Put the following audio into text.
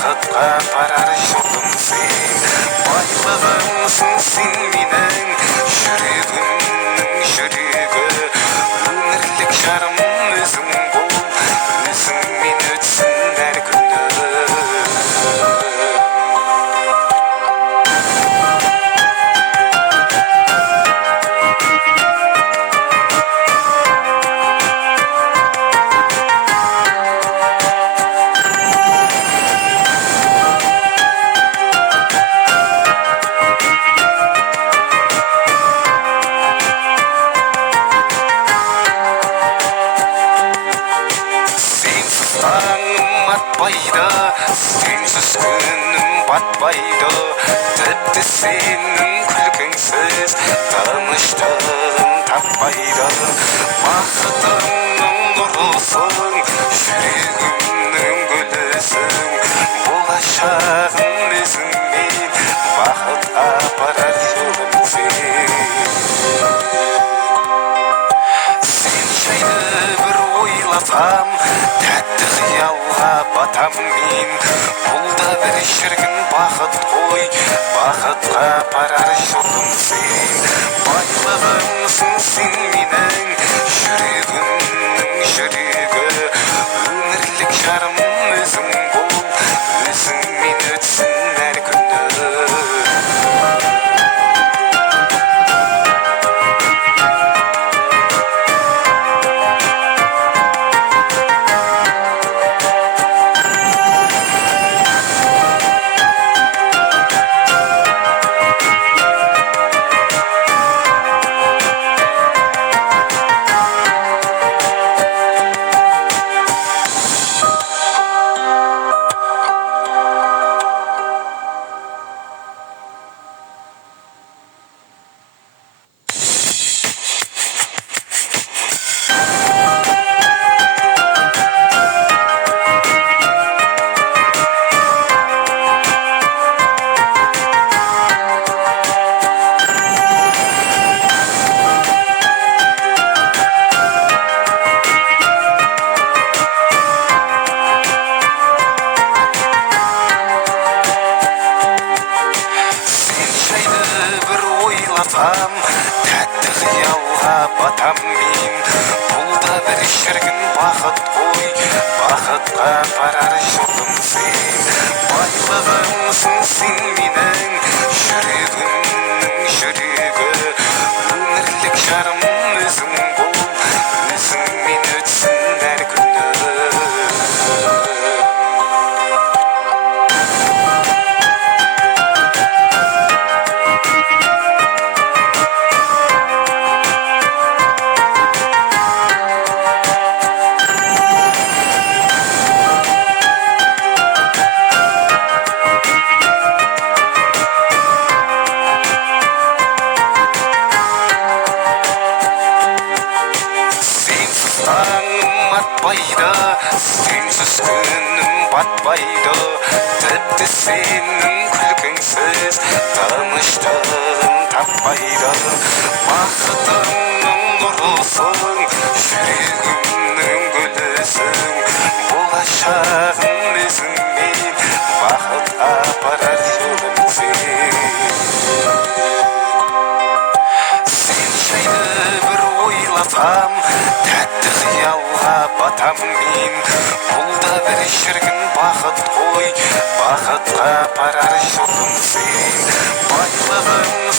бақытқа апарар жолым сен. Байлығымсың сен менің жүрегімнің жүрегі, өмірлік жарым өзің бол, өзіңмен өтсін әр күні. Батпайды, сенсіз күнім батпайды, тіпті сенің күлкіңсіз тыныштығым таппайды. Бақытымның нұрысың, жүрегімнің гүлісің, болашағым өзіңмен, бақытқа апарар жолым сен. Сен жайлы бір ойласам, тәтті қиялға батам мен. Бұл да бір шіркін бақыт қой, бақытқа апарар жолым сен. Байлығымсың сен менің жүрегімнің жүрегі, өмірлік жарым өзің бол, өзіңмен өтсін әр күні. Тәтті қиялға батам мен. Бұл да бір шіркін бақыт қой, бақытқа апарар жолым сен. Байлығымсың сен менің жүрегімнің жүрегі, өмірлік жарым өзің бол, өзіңмен өтсін әр күні. Сенсіз күнім батпайды, тіпті сенің күлкіңсіз тыныштығым таппайды. Бақытымның нұрысың, жүрегімнің гүлісің, болашағым өзіңмен, бақытқа апарар жолым сен. Сен жайлы бір ойласам, тәтті қиялға батам мен. Бұл да бір шіркін бақыт қой, бақытқа апарар жолым сен. Байлығым